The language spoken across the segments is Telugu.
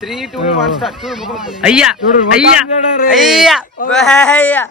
3, 2, 1 start. అయ్యా అయ్యా అయ్యా అయ్యా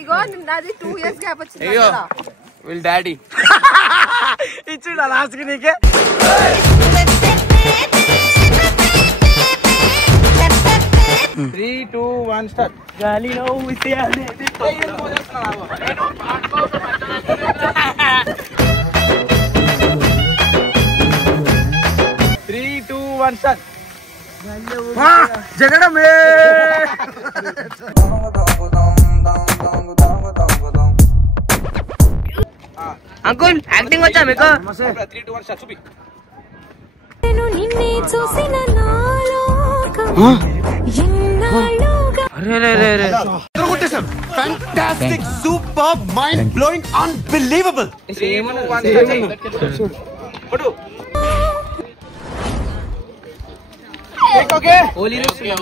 ఇగో నాది 2 years గ్యాప్ వచ్చింది అయ్యో వీళ్ళ డాడీ ఇచ్చిండు లాస్ట్ కి నీకే 3, 2, 1 start. గాలిలో ఊసేయాలి 3, 2, 1 start. జగడమే అంకుల్ యాక్టింగ్ వచ్చా మీకు 3, 2, 1 start. చూపి నేను నిన్నే చూసిన నాలోకం ఎన్నాళ్ళుగా Fantastic, superb, mind-blowing, unbelievable. 3, 2, 1 start. పడు take okay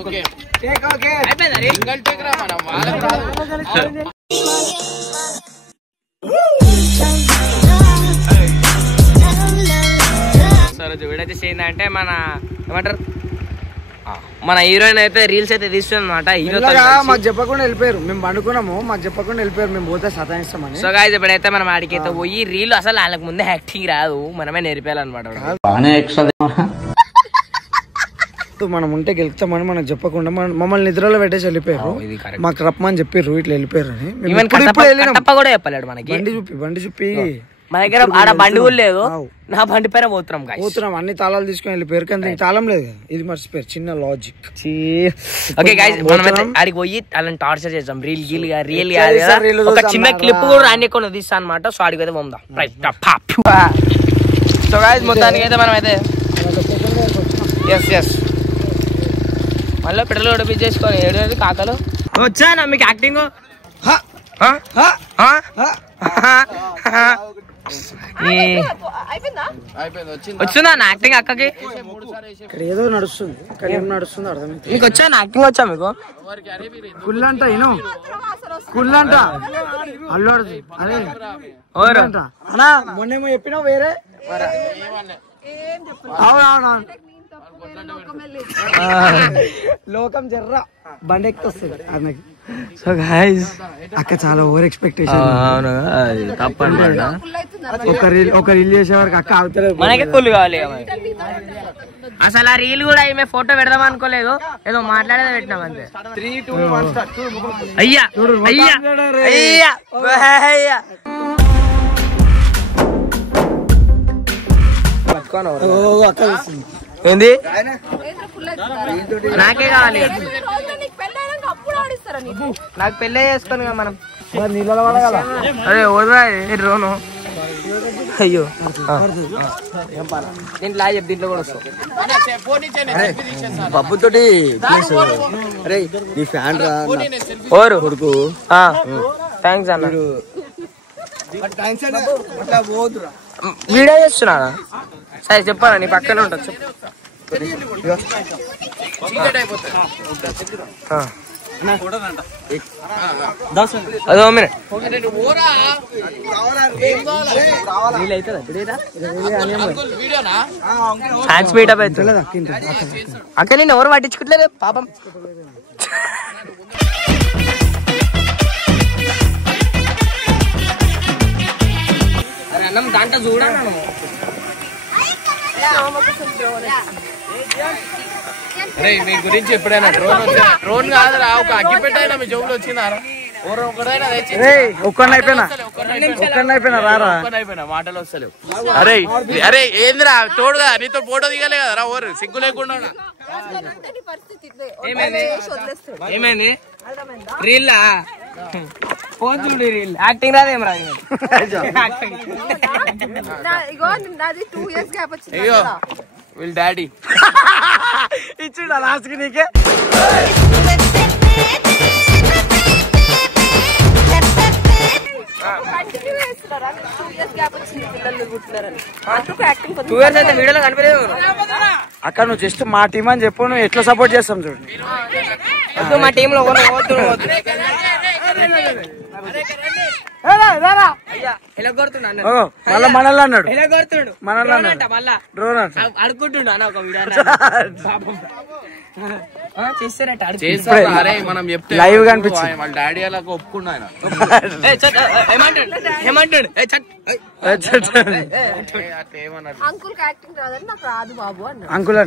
okay take okay అయిపోయింది సింగిల్ టేక్ రా మనం వాళ్ళకి రాదు సరే వీడైతే చేయిందంటే మన ఏమంటారు మన హీరోయిన్ అయితే రీల్స్ అయితే తీస్తుంది అనమాట హీరోతో మాకు చెప్పకుండా వెళ్ళిపోయారు మేము పండుకున్నాము మాకు చెప్పకుండా వెళ్ళిపోయారు మేము పోతే సతాయిస్తామని సో గాయ్స్ ఇప్పుడైతే మనం ఆడికైతే పోయి రీల్ అసలు వాళ్ళకి ముందే యాక్టింగ్ రాదు మనమే నేర్పేయాలన్నమాట మనం ఉంటే గెలుస్తామని మనకు చెప్పకుండా మమ్మల్ని నిద్రలో పెట్టేసి వెళ్ళిపోయారు మాకు రప్పమని చెప్పారు ఇట్లా వెళ్ళిపోయారు అని కూడా చెప్పలేడు మనకి బండి చూపి మా దగ్గర ఆడ బండి కూడా లేదు నా బండి పైన పోతున్నాం అన్ని తాళాలు తీసుకొని వెళ్ళిపోయారు కానీ తాళం లేదు ఇది మర్చిపోయారు చిన్న లాజిక్ ఓకే గైస్ మనమైతే ఆడికి పోయి వాళ్ళని టార్చర్ చేద్దాం రియల్ ఒక చిన్న క్లిప్ కూడా రానికుండా తీస్తా అనమాట సో ఆడికి అయితే పోదాం సో గైస్ మొత్తానికి అయితే మనం అయితే ఎస్ మళ్ళీ పెట్రోల్ కూడా పిచ్ చేసుకొని ఏడు కాకలు వచ్చానా మీకు యాక్టింగ్ వచ్చిందా నా యాక్టింగ్ అక్కకి ఇక్కడ ఏదో నడుస్తుంది ఇక్కడ ఏం నడుస్తుంది అర్థమైంది మీకు వచ్చా యాక్టింగ్ వచ్చా మీకు కుళ్ళంట ఇను కుళ్ళంట అల్లుడు అదే అన్నా మొన్నేమో చెప్పినావు వేరే అవునా లోకం జర్ర బండి ఎక్కుతుంది అన్నకి సో గైస్ అక్క చాలా ఓవర్ ఎక్స్పెక్టేషన్ ఒక రీల్ చేసే వరకు అక్క అవుతలేదు మనకే కుళ్ళు కావాలి అసలు ఆ రీల్ కూడా ఈమె ఫోటో పెడదాం అనుకోలేదు ఏదో మాట్లాడేది పెట్టినాం అంతే 3, 2, 1 start. అయ్యా అయ్యా అయ్యా అయ్యా ఏంది నాకే కావాలి నాకు పెళ్ళే చేసుకొని కదా మనం నీళ్ళలో పడగల అరే ఓదా రోను అయ్యో దీంట్లో చెప్పు దీంట్లో కూడా వస్తావు పప్పుతోటి అరే నీ ఫ్యాన్ రా ఓరు కొడుకు థ్యాంక్స్ అన్న వీడియో చేస్తున్నా సరే చెప్పాలా నీ పక్కనే ఉంటుంది చెప్పు అదో మినిట్ హ్యాండ్స్ మీట్ అప్ అవుతుంది అక్క నేను ఎవరు పట్టించుకోవట్లేదు పాపం అరే అన్నం దాంట్లో చూడాను మీ గురించి ఎప్పుడైనా డ్రోన్ కాదురా ఒక అగ్గిపెట్ట అయినా మీ జోబులో వచ్చిందారా ఒక్కడైపోయినా రారా మాటలు వస్తలేవు అరే అరే ఏందిరా తోడుగా నీతో ఫోటో దిగలే కదరా ఓరు సిగ్గు లేకుండా ఏమైంది రీల్ పోతుంది రీల్ యాక్టింగ్ రాదేం రా ఇగో నాది 2 years గ్యాప్ వచ్చింది అయ్యో వీళ్ళ డాడీ ఇచ్చిండు లాస్ట్ కి నీకే అక్కడ నువ్వు జస్ట్ మా టీం అని చెప్పు నువ్వు ఎట్లా సపోర్ట్ చేస్తాం చూడు మా టీంలో ఎలా కొడుతున్నా మళ్ళా మనల్ని అన్నాడు ఎలా కొడుతుండు మనల్ని అన్నాడు మళ్ళా డ్రోన్ అంట అడుకుంటుండు అన్న ఒక వీడియో చేస్తారట అరే మనం చెప్తే లైవ్ కనిపించింది వాళ్ళ డాడీ అలా ఒప్పుకున్నా ఆయన ఏమంటాడు అంకుల్ యాక్టింగ్ రాదని నాకు రాదు బాబు అన్న అంకుల్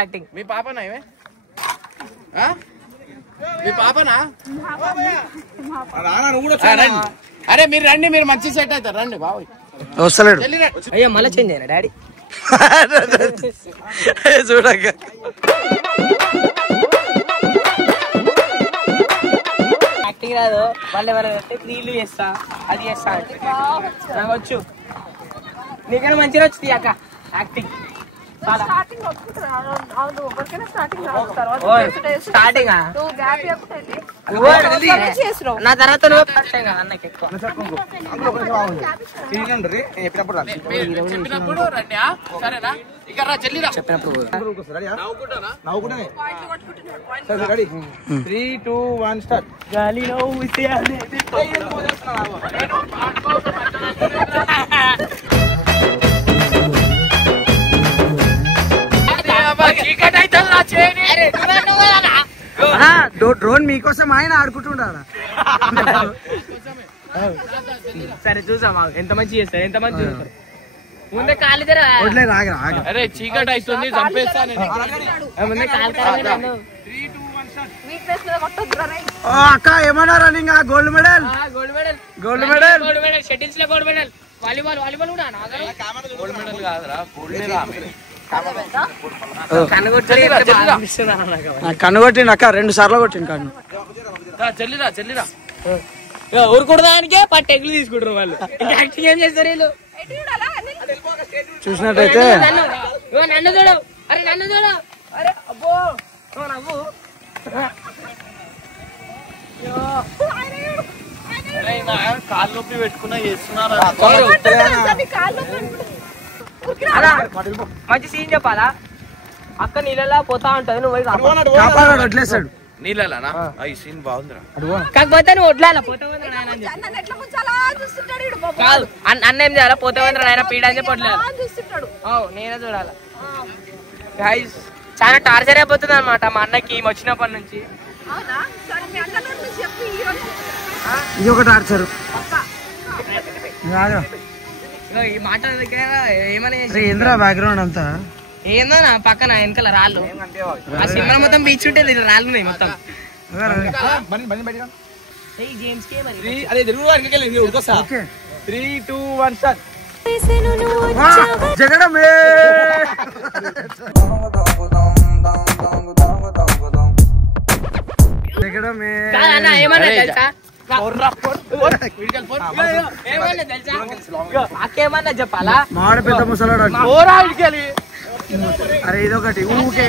యాక్టింగ్ మీ పాపనా ఇవే మీ పాపనా అరే మీరు రండి మీరు మంచి సెట్ అవుతారు రండి బాబు వస్తలేడు అయ్యో మళ్ళీ చేంజ్ అయినా డాడీ చూడక యాక్టింగ్ రాదు వాళ్ళు ఎవరైనా రీల్ చేస్తా అది చేస్తా అంటే నాకు వచ్చు నీకైనా మంచిగా వచ్చింది అక్క యాక్టింగ్ స్టార్టింగ్ స్టార్టింగ్ నా తర్వాత నువ్వు ఫస్ట్ టైం అన్నకి ఎక్కువ చెప్పినప్పుడు రండి సరేనా ఇక్కడ రా చెల్లిరా చెప్పినప్పుడు 3, 2, 1 స్టార్ట్ గాలిలో డ్రోన్ మీకోసం ఆయన ఆడుకుంటుండాలి సరే చూసాం ఎంత మంచి చేస్తారు ఎంత మంచి చూస్తారు ముందే కాలు తెరా అరే చీకటి అవుతుంది చంపేస్తాను ముందే కాలు అక్క ఏమన్నా running gold medal gold medal gold medal gold medal shuttles లో గోల్డ్ మెడల్ వాలీబాల్ కూడా గోల్డ్ మెడల్ కాదురా కన్ను కొట్టిండు అక్క 2 సార్లు కొట్టిండు కన్ను చెల్లిరా ఊరుకూడదానికే టెక్లు తీసుకుంటారు వాళ్ళు యాక్టింగ్ ఏం చేస్తారు వీళ్ళు చూసినట్టయితే నన్ను చూడు అరే నన్ను చూడు అరే అబ్బో నవ్వు కాళ్ళు నొప్పి పెట్టుకున్నా చేస్తున్నారు మంచి సీన్ చెప్పాలా అక్క నీళ్ళలా పోతా ఉంటది నువ్వు కాపాడాడు వదిలేసాడు నీళ్ళనా ఈ సీన్ బాగుందిరా కాకపోతే నువ్వు వడ్లాల పోతే కాదు అన్న ఏం చేయాలా పోతే ఆయన పీడ అని చెప్పి వడ్లేదు నేనే చూడాలా గైస్ చాలా టార్చర్ అయిపోతుంది అనమాట మా అన్నకి వచ్చినప్పటి నుంచి ఇది ఒక టార్చర్ ఈ మాట ఏమని ఇంద్రా బ్యాక్గ్రౌండ్ అంతా ఏందో నా పక్కన వెనకాల రాళ్ళు ఆ సినిమా మొత్తం బీచ్ ఉంటుంది రాళ్ళు ఉన్నాయి మొత్తం జగడమే జగడమే ఏమన్నా తెలుసా అక్కేమన్నా చెప్పాలా మాడ పెద్ద ముసలాడు అరే ఇదొకటి ఊకే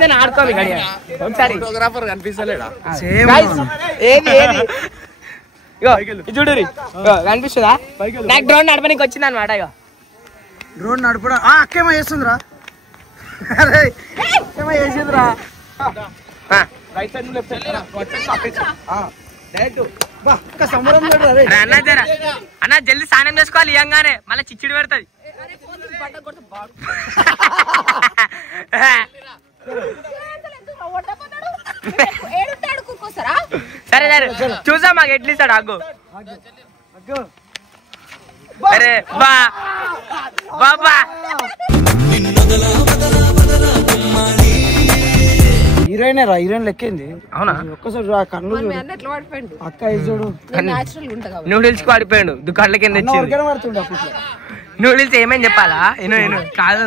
నన్ను ఆడుకోవాలి గడియ ఒకసారి ఫోటోగ్రాఫర్ కనిపిస్తలేడా ఏది ఏది చూడు కనిపిస్తుందా నాకు డ్రోన్ నడపడానికి వచ్చింది అనమాట ఇక డ్రోన్ నడపడా అక్కేమో చేస్తుందిరా అరే ఏమో చేసిందిరా అన్న జల్దీ స్నానం చేసుకోవాలి ఇయంగానే మళ్ళీ చిచ్చుడు పెడతది సరే సరే చూసా మాకు ఎట్లు ఇస్తాడు అగ్గు అరే బా బాబా హీరోయిన్ రా హీరోయిన్ లెక్కింది అవునా ఒక్కసారి కన్ను అక్క చూడు నూడిల్స్ కి పడిపోయాడు దుకాణాల కింద తెచ్చింది పడుతుండే అప్పుడు నూడిల్స్ ఏమని చెప్పాలా నేను కాదు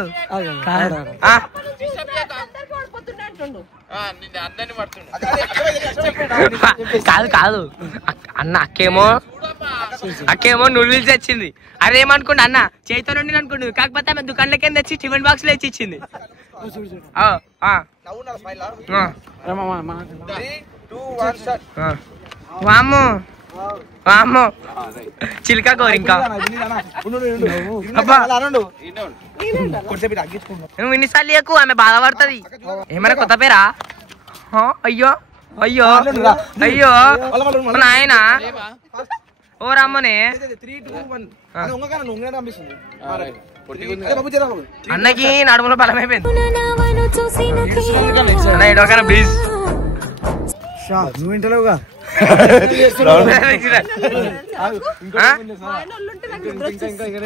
కాదు కాదు అన్న అక్కేమో నూడిల్స్ తెచ్చింది అరే ఏమనుకోండి అన్న చేతితో నుండి అనుకుంటుంది కాకపోతే ఆమె దుకాణాల కింద తెచ్చి టిఫిన్ బాక్స్ లో తెచ్చి ఇచ్చింది వామ్మో వామ్మో చిల్కా కోరి ఇంకా నువ్వు ఇన్నిసార్లు ఎక్కువ ఆమె బాధపడుతుంది ఏమైనా కొత్త పేరా అయ్యో అయ్యో అయ్యో నాయన ఓ రమ్మనే అన్నకి నడుములో బలమైపోయింది అన్న ఇడోకన్నా ప్లీజ్ నువ్వు ఇంటలేవుగా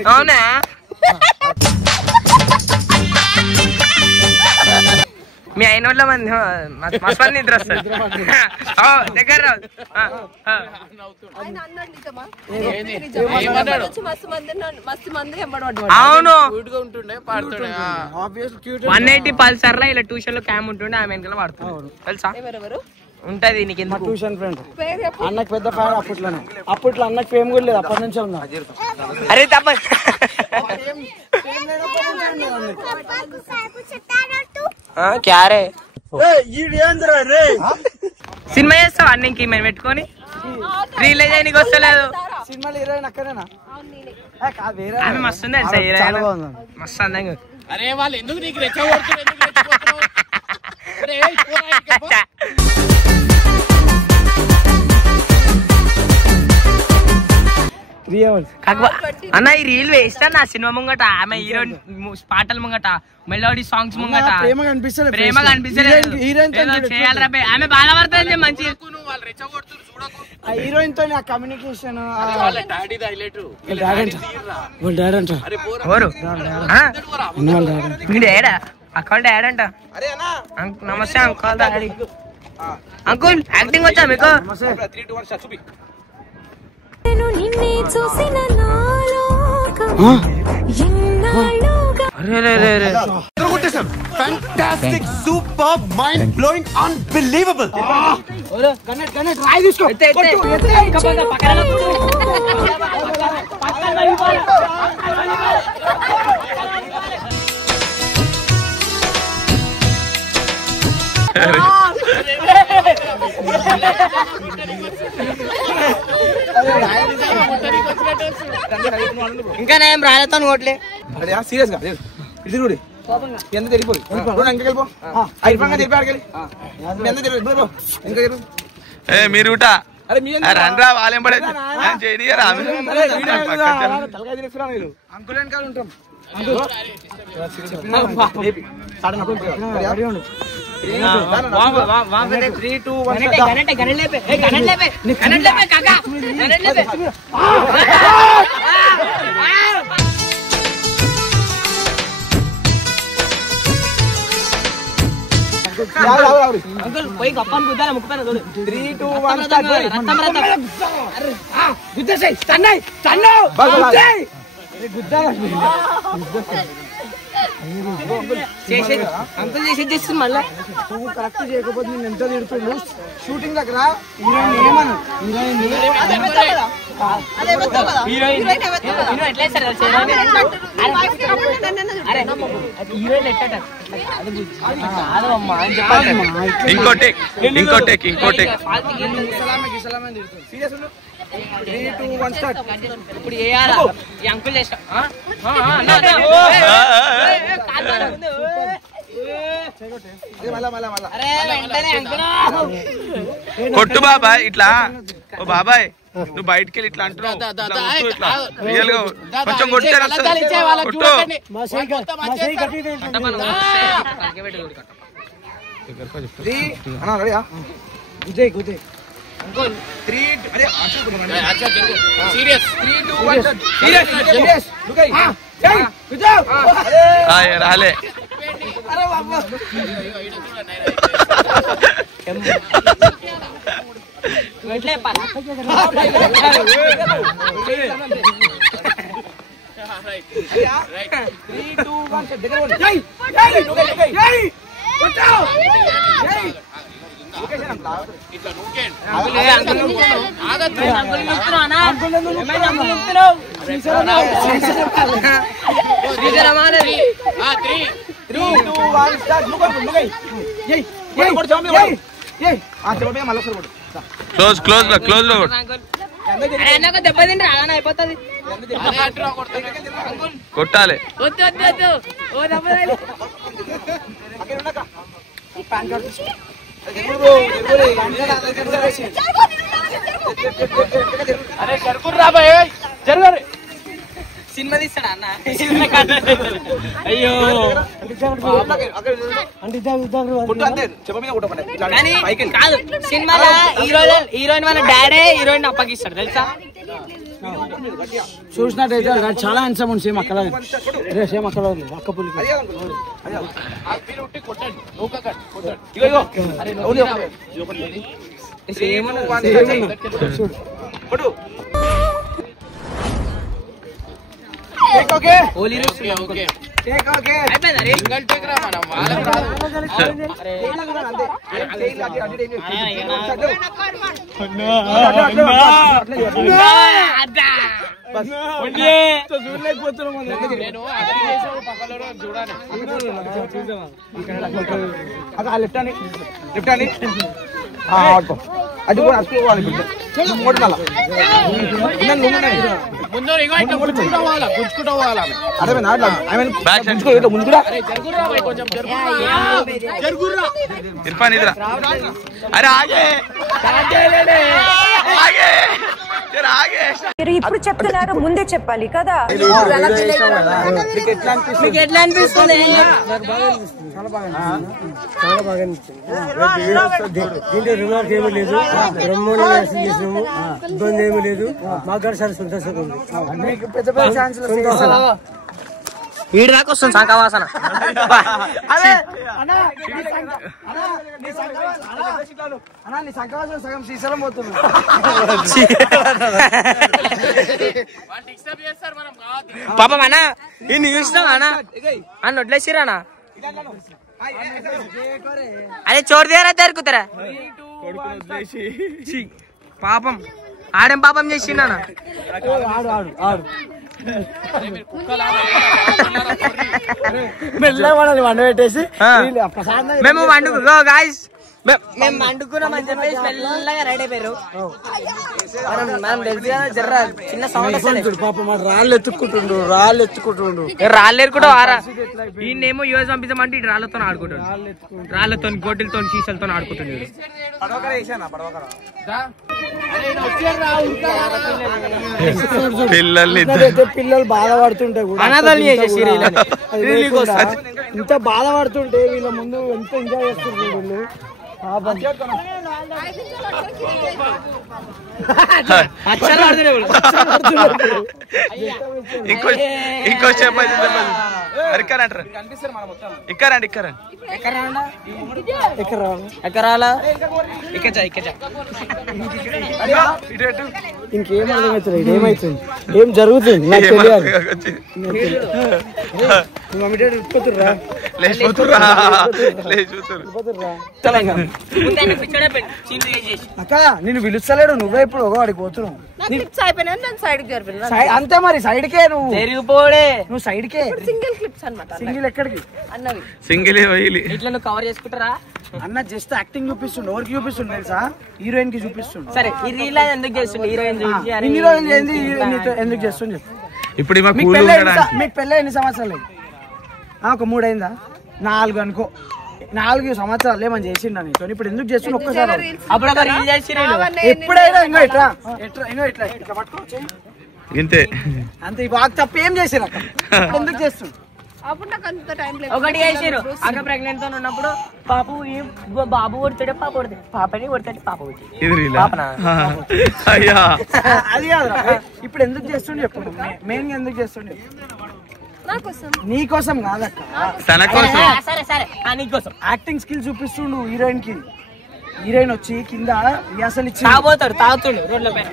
అవునా మీ అయిన వాళ్ళ మంది మస్తు మంది నిద్ర వస్తుంది దగ్గర అవును 180 పల్సర్ లా ఇలా ట్యూషన్ లో క్యామ్ ఉంటుండే ఆమె వెనకాల వాడుతుంది తెలుసా ఉంటది నీకు ట్యూషన్ ఫ్రెండ్ అన్నకి పెద్ద ఫ్యాన్ అప్పట్లో అన్నకి ఫేమ్ కూడా లేదు అప్పటి నుంచే ఉందా అరే తప్ప క్యారే సినిమా చేస్తావా అన్నకి మేము పెట్టుకొని రిలీజ్ అయ్యకి వస్తలేదు సినిమాలో హీరోయిన్ అక్కడేనా ఆమె మస్తు ఉంది మస్తు అందంగా అరే వాళ్ళు ఎందుకు నీకు రెచ్చగొడుతున్నారు అన్న ఈ రీల్ వేస్ట్ నా సినిమా ముంగట ఆమె హీరోయిన్ పాటల ముంగట మెలోడీ సాంగ్స్ ముంగట ప్రేమ కనిపిస్తలేదు చేయాలి ఆమె బాధపడుతుంది మంచి హీరోయిన్ తో కమ్యూనికేషన్ డాడా అక్కడ డాడీ అంట నమస్తే అంకుల్ డాడీ అంకుల్ యాక్టింగ్ వచ్చా మీకు Fantastic, superb, mind-blowing, unbelievable. ఇంకా నేను రాలేతాను కోట్లే సీరియస్ గా ఇది చూడు ఎంత తెలిపోయి మీరు రండ్రా వాళ్ళేం పడే అంకుల్ వెనకాల ఉంటాం పోయి గప్పని గుద్దాల ముక్కుపైన చూడు 3, 2, 1 అంకుల్ చేసేది చేస్తుంది మళ్ళా నువ్వు కరెక్ట్ చేయకపోతే నేను ఎంత తిడుతుండు షూటింగ్ దగ్గర హీరోయిన్ ఇప్పుడు చేయాలా ఈ అంకుల్ చేస్తా కొట్టు బాబాయ్ ఇట్లా ఓ బాబాయ్ నువ్వు బయటికి వెళ్ళి ఇట్లా అంటున్నావు రియల్ గా కొంచెం కొట్టే కొట్టు రాలే క్లోజ్ క్లోజ్ లో క్లోజ్ లో దెబ్బతింటే అలానే అయిపోతుంది కొట్టాలి అరే జరుగుర్రా బాయ్ జరగరు సినిమా తీస్తాడా అన్న అయ్యో కానీ కాదు సినిమాలో హీరోయిన్ వాళ్ళ డాడే హీరోయిన్ అప్పగిస్తాడు తెలుసా చూసినట్టయితే చాలా హ్యాండ్సమ్ ఉంది సేమ్ అక్కడ సేమ్ అక్కడ అక్క పులి అది కూడా అసుకోవాలి ఇర్ఫాన్ ఇదిరా అరే ఆగే మీరు ఇప్పుడు చెప్తున్నారు ముందే చెప్పాలి కదా. మీకు ఎట్లా అనిపిస్తుంది? చాలా బాగా అనిపిస్తుంది. దీంట్లో రిమార్క్ ఏమీ లేదు, బ్రహ్మాండంగా చేసినాము, ఇబ్బంది ఏమీ లేదు, మాకు కూడా చాలా సంతోషంగా ఉంది. పెద్ద పెద్ద ఛాన్సులు వీడి దాకా వస్తుంది సంకవాసన. సగం శ్రీశైలం పోతుంది. పాపం అన్న ఇన్ని చూసినాం అన్న అన్న వడ్లేసిరా అన్న. అరే చోటు దగ్గర దొరుకుతారా పాపం ఆడేం పాపం చేసిండ వండ పెట్టేసి మేము వండుకు గాయస్ మేము వండుకున్నామని చెప్పేసి మెల్లగా రెడీ అయిపోయారు. మనం తెలిసి జర్ర చిన్న సౌండ్ వస్తుంది. పాపం రాళ్ళు ఎత్తుకుంటుండు రాళ్ళు ఎరుకుంటూ ఆరా ఈయనేమో యూఎస్ పంపించమంటే ఇటు రాళ్లతో ఆడుకుంటాడు, రాళ్లతో గొడ్డలతో సీసాలతో ఆడుకుంటుండే. పిల్లలు బాధపడుతుంటే కూడా ఇంత బాధపడుతుంటే వీళ్ళ ముందు ఎంత ఎంజాయ్ చేస్తుంటారు వీళ్ళు. ఇంకో స్టెప్ అయితే ఇక్కరండి ఇంకేం అర్థమవుతుంది, ఏమైతుంది, ఏం జరుగుతుంది నాకు తెలియాలి. అక్క నేను పిలుస్తలేడు, నువ్వే ఇప్పుడు ఒకవాడికి పోతున్నావు అంతే. మరి సైడ్ కే నువ్వు నువ్వు సైడ్ కే సింగిల్ క్లిప్స్ అన్నమాట. సింగిల్ ఎక్కడికి అన్నవి సింగిల్ ఇట్లా నువ్వు కవర్ చేసుకుంటారా అన్న? జస్ట్ యాక్టింగ్ చూపిస్తుండు. ఎవరికి చూపిస్తుండు తెలుసా? హీరోయిన్ కి చూపిస్తుండు. సరే ఈ రీల్ ఎందుకు చేస్తుండే హీరోయిన్ ఇన్ని రోజులు ఎందుకు చేస్తుండు చెప్పు. ఇప్పుడు మీకు పెళ్ళి ఎన్ని సంవత్సరాలు? ఒక 3 అయిందా? 4 అనుకో. 4 సంవత్సరాలు ఏమని చేసిండు నీతో. ఇప్పుడు ఎందుకు చేస్తుండు ఒక్కసారి? అప్పుడు ఒక రీల్ చేసిరు ఎప్పుడైనా ఇంకో ఇట్లా పట్టుకోవచ్చు ఇంతే అంతే. బాగా తప్ప ఏం చేసిరు అక్క? ఎందుకు చేస్తుండు? అప్పుడు నాకు అంత టైం లేదు. ఒకటి చేసిరు అక్క ప్రెగ్నెంట్ తో ఉన్నప్పుడు బాబు కొడతాడే పాప కొడతాడు, పాపని కొడతాడు, పాప అయ్యా అది కాదు. ఇప్పుడు ఎందుకు చేస్తుండే చెప్పు. మెయిన్ ఎందుకు చేస్తుండే? నీకోసం కాదక్క, తన కోసం. సరే సరే నీకోసం యాక్టింగ్ స్కిల్ చూపిస్తుండు హీరోయిన్ కి. హీరోయిన్ వచ్చి కింద రిహార్సల్ ఇచ్చి తాగుతుండు రోడ్ల పైన.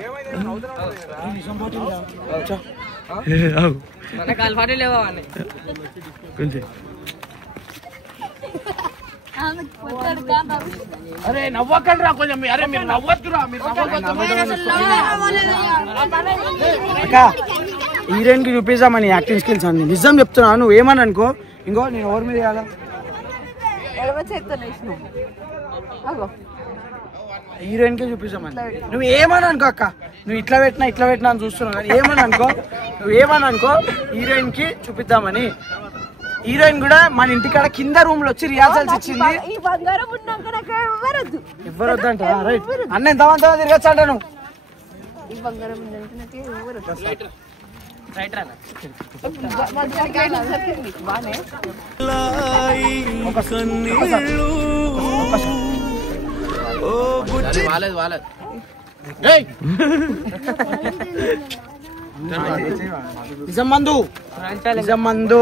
మనకు అలవాటు లేవా కొంచెం. అరే నవ్వకండి రా కొంచెం. అరే మీరు నవ్వద్దురా, అక్క హీరోయిన్ కి చూపిస్తామని యాక్టింగ్ స్కిల్స్ అన్ని. నిజం చెప్తున్నా, నువ్వు ఏమని అనుకో. ఇంకో నేను ఎవరి మీద చేయాలా? హీరోయిన్ కి చూపిస్తామని నువ్వు ఏమని అనుకో అక్క. నువ్వు ఇట్లా పెట్టినా అని చూస్తున్నావు కానీ ఏమని అనుకో, హీరోయిన్ కి చూపిద్దామని. హీరోయిన్ కూడా మన ఇంటికాడ కింద రూమ్ లో వచ్చి రిహార్సల్స్ ఇచ్చింది. ఈ బంగారం ఉన్నాక నాకు ఎవరొద్దు. ఎవరొద్దంట రైట్ అన్న ఎంతమంది తిరగచ్చు అంట నువ్వు. ఈ బంగారం ఉన్నాక నాకు ఎవరొద్దు. రైట్ రా బానే నిజం మందు